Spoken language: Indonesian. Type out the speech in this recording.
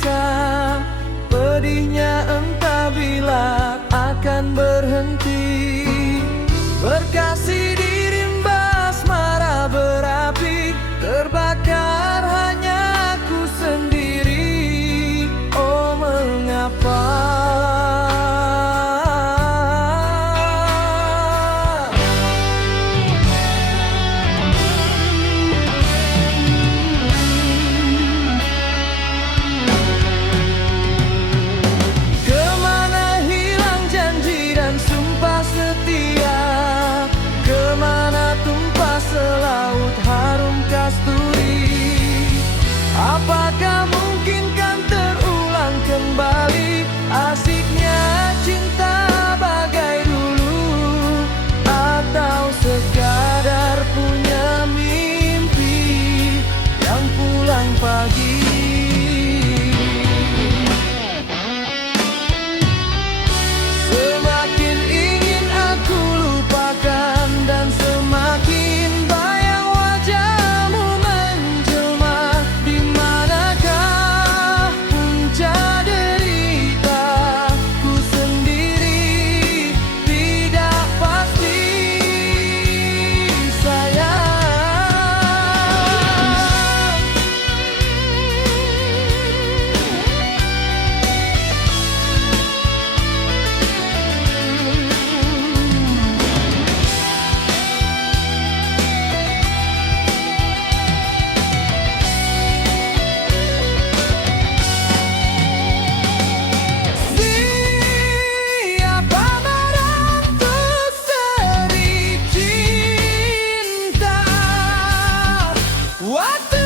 bisa, pedihnya entah bila akan berhenti. Berkasih dirimbas marah berapi, terbakar hanya aku sendiri. Oh mengapa kemana hilang janji dan sumpah setia, kemana tumpah selaut harum kasturi. Apakah mungkin kan terulang kembali asiknya cinta bagai dulu, atau sekadar punya mimpi yang pulang pagi. Semakin ingin aku lupakan dan semakin bayang wajahmu menjelma. Di manakah punca derita ku sendiri, tidak pasti sayang. Siapa menentu seri cinta? Waktu